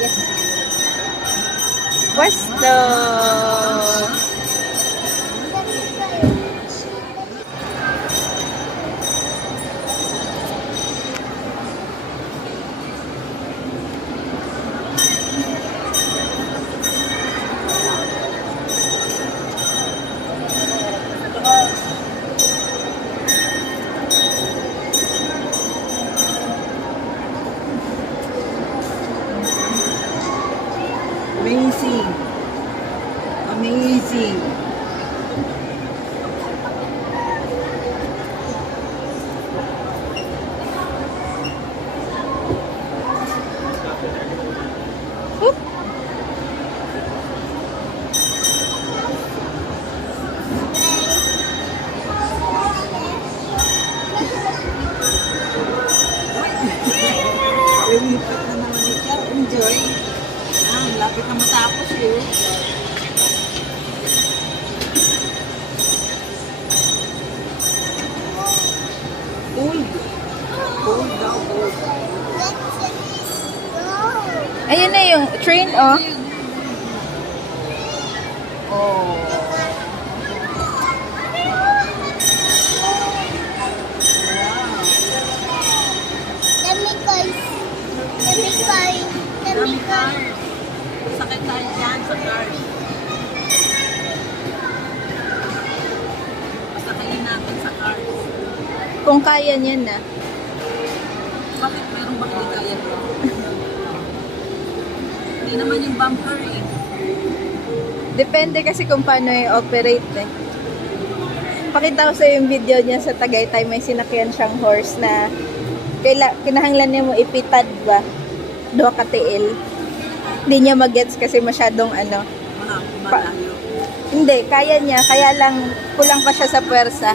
Yes. Pwesto. Amazing. Amazing. Oop. Lumipat na naman ikaw. Enjoy. Lapit na matapos eh. Cold. Cold daw, cold. Ayan na yung train, oh. Oh. Sakit tayo dyan sa cars. Pasakayin natin sa cars. Kung kaya niya na. Bakit meron bang hindi kaya bro? Hindi naman yung bumper eh. Depende kasi kung paano i-operate eh. Pakita ko sa yung video niya sa Tagaytay, may sinakyan siyang horse na kinahanglan niya mo ipitad ba? Duha ka tiil. Hindi niya mag-gets kasi masyadong ano. Malayo. Hindi, kaya niya. Kaya lang kulang pa siya sa puwersa.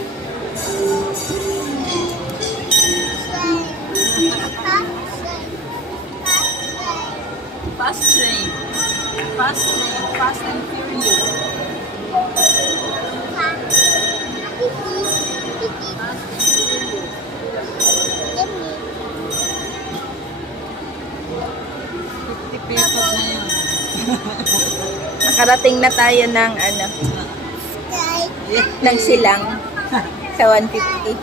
Fast train. Fast train. Fast and furious. Fast and furious. 50 pesos na yun. Nakarating na tayo ng ano, ng silang sa 150.